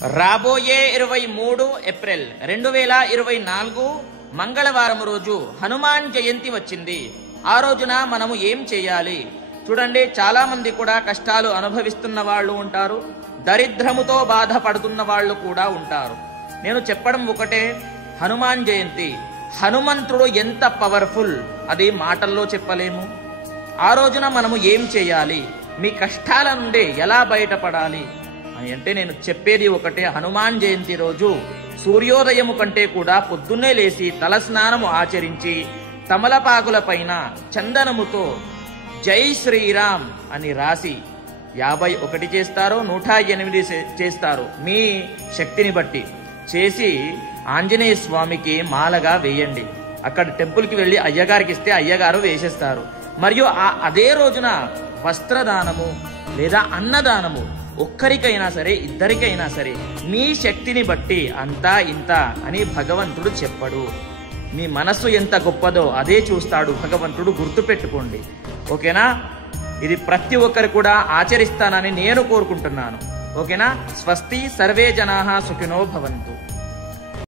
రాబోయే 23 ఏప్రిల్ 2024 మంగళవారం రోజు హనుమాన్ జయంతి వచ్చింది. ఆ రోజున మనము ఏం చేయాలి చూడండి. చాలా మంది కూడా కష్టాలు అనుభవిస్తున్న వాళ్ళు ఉంటారు, దరిద్రముతో బాధపడుతున్న వాళ్ళు కూడా ఉంటారు. నేను చెప్పడం ఒకటే, హనుమాన్ జయంతి, హనుమంతుడు ఎంత పవర్ఫుల్ అది మాటల్లో చెప్పలేము. ఆ రోజున మనము ఏం చేయాలి, మీ కష్టాల నుండి ఎలా బయటపడాలి అంటే నేను చెప్పేది ఒకటే. హనుమాన్ జయంతి రోజు సూర్యోదయము కంటే కూడా పొద్దున్నే లేచి తలస్నానము ఆచరించి తమలపాకుల పైన చందనముతో జై శ్రీరామ్ అని రాసి 51 చేస్తారో 108 చేస్తారో మీ శక్తిని బట్టి చేసి ఆంజనేయ స్వామికి మాలగా వేయండి. అక్కడ టెంపుల్కి వెళ్ళి అయ్యగారికి ఇస్తే అయ్యగారు వేసేస్తారు. మరియు అదే రోజున వస్త్రదానము లేదా అన్నదానము ఒక్కరికైనా సరే ఇద్దరికైనా సరే మీ శక్తిని బట్టి అంతా ఇంత అని భగవంతుడు చెప్పడు. మీ మనస్సు ఎంత గొప్పదో అదే చూస్తాడు భగవంతుడు, గుర్తుపెట్టుకోండి. ఓకేనా? ఇది ప్రతి ఒక్కరు కూడా ఆచరిస్తానని నేను కోరుకుంటున్నాను. ఓకేనా? స్వస్తి, సర్వే జనాః సుఖినో భవంతు.